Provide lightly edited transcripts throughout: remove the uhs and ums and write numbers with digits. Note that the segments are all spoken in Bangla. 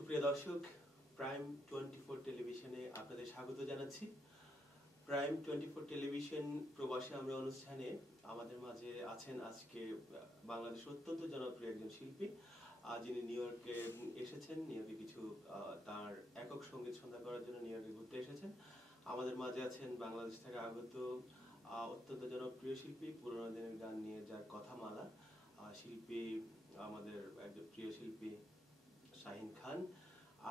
সুপ্রিয় দর্শক, প্রাইম 24 টেলিভিশনে আপনাদের স্বাগত জানাচ্ছি। প্রাইম 24 টেলিভিশন প্রবাসে আমরা অনুষ্ঠানে আমাদের মাঝে আছেন আজকে বাংলাদেশের অত্যন্ত জনপ্রিয় একজন শিল্পী, যিনি নিউ ইয়র্কে এসেছেন। নিউ ইয়র্কে কিছু তার একক সঙ্গীত সন্ধ্যা করার জন্য নিউ ইয়র্কে ঘুরতে এসেছেন। আমাদের মাঝে আছেন বাংলাদেশ থেকে আগত অত্যন্ত জনপ্রিয় শিল্পী, পুরোনো দিনের গান নিয়ে যার কথামালা শিল্পী, আমাদের একজন প্রিয় শিল্পী শাহিন খান।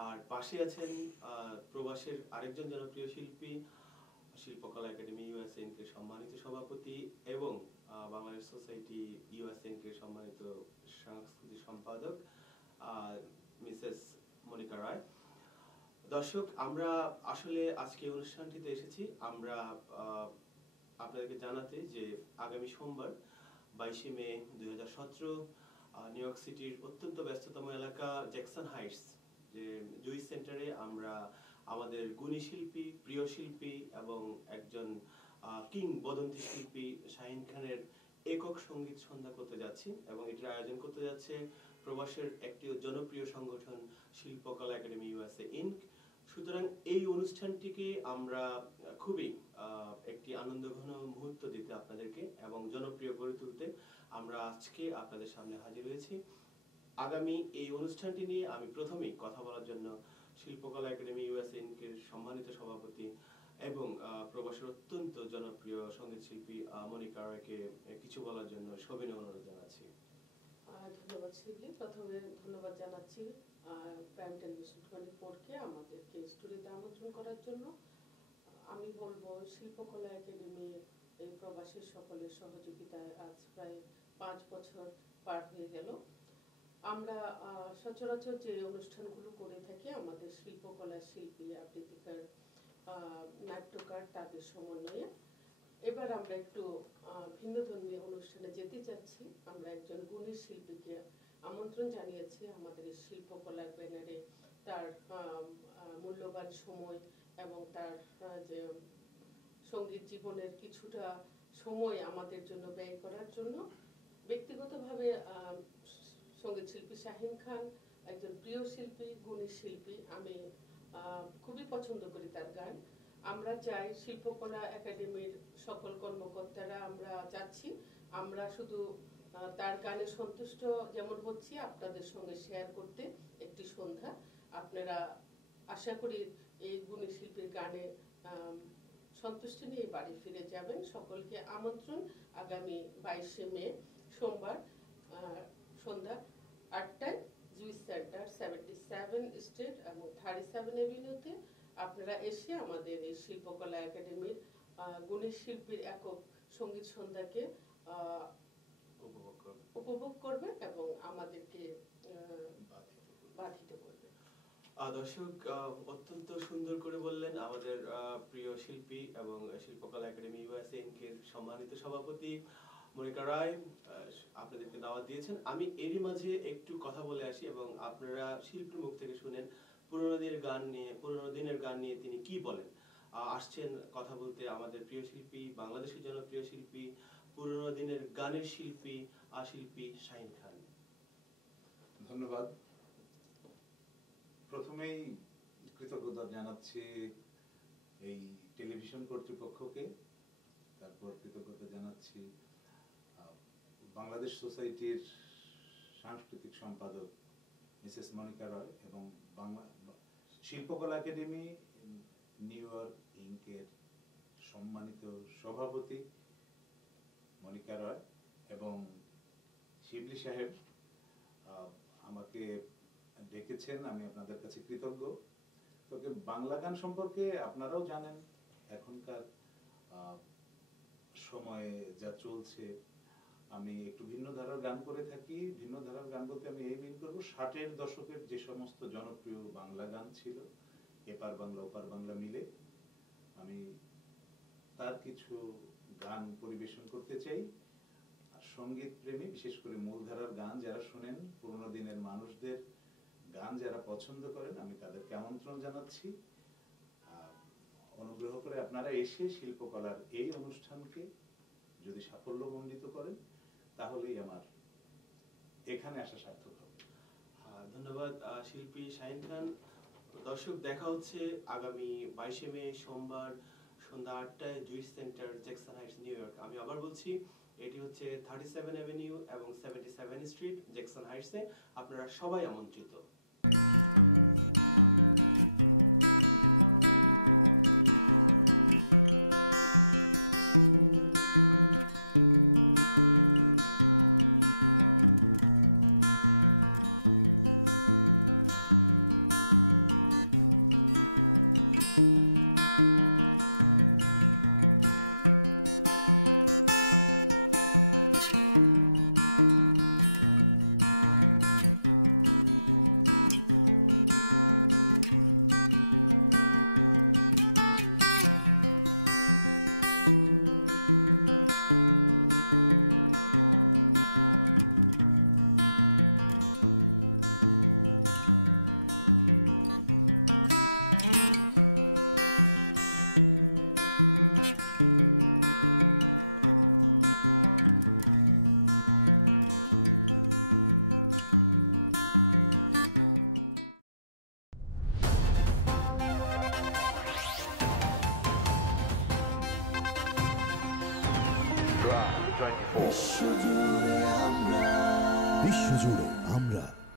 আর পাশে আছেন প্রবাসের আরেকজন জনপ্রিয় শিল্পী, শিল্পকলা একাডেমি ইউএসএন কে সম্মানিত সভাপতি এবং বাংলাদেশ সোসাইটি ইউএসএন কে সম্মানিত সাংস্কৃতিক সম্পাদক মিসেস মনিকা রায়। দর্শক, আমরা আসলে আজকে অনুষ্ঠানটিতে এসেছি আমরা আপনাদেরকে জানাতে যে আগামী সোমবার 22 মে 2017 নিউ ইয়র্ক সিটির অত্যন্ত ব্যস্ততম এলাকা জ্যাকসন হাইটস যে জুইস সেন্টারে আমরা আমাদের গুণী শিল্পী, প্রিয় শিল্পী এবং একজন কিংবদন্তি শিল্পী শাহিন খানের একক সঙ্গীত সন্ধ্যা করতে যাচ্ছি এবং এটির আয়োজন করতে যাচ্ছে প্রবাসের একটি জনপ্রিয় সংগঠন শিল্পকলা একাডেমি ইউএসএ ইনক। সুতরাং এই অনুষ্ঠানটিকে আমরা খুবই একটি আনন্দঘন মুহূর্ত দিতে আপনাদেরকে এবং জনপ্রিয় করে তুলতে আমরা আজকে আপনাদের সামনে হাজির হয়েছি। আগামী এই অনুষ্ঠানটি নিয়ে আমি প্রথমেই কথা বলার জন্য শিল্পকলা একাডেমি ইউএসএ ইনকের সম্মানিত সভাপতি এবং প্রবাসের অত্যন্ত জনপ্রিয় সঙ্গীত শিল্পী মনিকা রায়কে কিছু বলার জন্য সবিনয় অনুরোধ জানাচ্ছি। ধন্যবাদ শিবলি। প্রথমে ধন্যবাদ জানাচ্ছি প্রাইম টেলিভিশন 24 কে আমাদেরকে স্টুডিওতে আমন্ত্রণ করার জন্য। আমি বলবো শিল্পকলা একাডেমি এই প্রবাসী সকলের সহযোগিতায় আজ প্রায় 5 বছর পার হয়ে গেল। আমরা সচরাচর যে অনুষ্ঠানগুলো করে থাকি আমাদের শিল্পকলা শিল্পী, আবৃত্তিকার, নাট্যকার তাদের সমন্বয়ে এবার আমরা একটু ভিন্নধর্মী অনুষ্ঠানে যেতে চাচ্ছি। আমরা একজন গুণী শিল্পীকে আমন্ত্রণ জানিয়েছি আমাদের শিল্পকলার ব্যানারে তার মূল্যবান সময় এবং তার যে সঙ্গীত জীবনের কিছুটা সময় আমাদের জন্য ব্যয় করার জন্য। ব্যক্তিগতভাবে সঙ্গীত শিল্পী শাহিন খান একজন প্রিয় শিল্পী, গুণী শিল্পী। আমি খুবই পছন্দ করি তার গান। আমরা চাই শিল্পকলা একাডেমির সকল কর্মকর্তারা আমরা চাচ্ছি আমরা শুধু তার গানে সন্তুষ্ট যেমন হচ্ছি আপনাদের সঙ্গে শেয়ার করতে একটি সন্ধ্যা। আপনারা আশা করি এই গুণী শিল্পীর গানে সন্তুষ্টি নিয়ে বাড়ি ফিরে যাবেন। সকলকে আমন্ত্রণ আগামী 22 মে সোমবার সন্ধ্যা 8টায় জুইস সেন্টার 77 স্ট্রিট এবং 37 এভিনিউতে আপনারা এসে আমাদের এই শিল্পকলা একাডেমির গুণী শিল্পীর একক সঙ্গীত সন্ধ্যাকে উপভোগ করবেন এবং আমাদেরকে বাধিত করবেন। দর্শক, অত্যন্ত সুন্দর করে বললেন আমাদের প্রিয় শিল্পী এবং শিল্পকলা একাডেমি ইউএসএ ইনকের সম্মানিত সভাপতি মনিকা রায় আপনাদেরকে দাওয়াত দিয়েছেন। আমি এরই মাঝে একটু কথা বলে আসি এবং আপনারা শিল্পীর মুখ থেকে শুনেন পুরোনো দিনের গান নিয়ে তিনি কি বলেন। আসছেন কথা বলতে আমাদের প্রিয় শিল্পী, বাংলাদেশের জনপ্রিয় শিল্পী, পুরোনো দিনের গানের শিল্পী শিল্পী শাহিন খান। ধন্যবাদ। প্রথমেই কৃতজ্ঞতা জানাচ্ছি এই টেলিভিশন কর্তৃপক্ষকে, তারপর কৃতজ্ঞতা জানাচ্ছি বাংলাদেশ সোসাইটির সাংস্কৃতিক সম্পাদক মিসেস মনিকা রয় এবং শিল্পকলা একাডেমি নিউ ইয়র্ক ইনকের সম্মানিত সভাপতি মনিকা রয় এবং শিবলি সাহেব আমাকে ডেকেছেন। আমি আপনাদের কাছে কৃতজ্ঞ। তবে বাংলা গান সম্পর্কে আপনারাও জানেন এখনকার সময়ে যা চলছে। আমি একটু ভিন্ন ধারার গান করে থাকি। ভিন্ন ধারার গান বলতে আমি এই মিন করবো 60-এর দশকের যে সমস্ত জনপ্রিয় বাংলা গান ছিল এপার বাংলা ওপার বাংলা মিলে, আমি তার কিছু গান পরিবেশন করতে চাই। সঙ্গীত প্রেমী, বিশেষ করে মূলধারার গান যারা শোনেন, পুরোনো দিনের মানুষদের গান যারা পছন্দ করেন, আমি তাদেরকে আমন্ত্রণ জানাচ্ছি। অনুগ্রহ করে আপনারা এসে শিল্পকলার এই অনুষ্ঠানকে যদি সাফল্যমণ্ডিত করেন তাহলেই আমার এখানে আসা সার্থক হবে। ধন্যবাদ শিল্পী শাহিন খান। দর্শক, দেখা হচ্ছে আগামী 22শে মে সোমবার সন্ধ্যা 8টায় Jewish centre, Jackson Heights, New York. আমি আবার বলছি, এটি হচ্ছে 37 অ্যাভিনিউ এবং 77 স্ট্রিট, জ্যাকসন হাইটসে। আপনারা সবাই আমন্ত্রিত। বিশ্বজুড়ে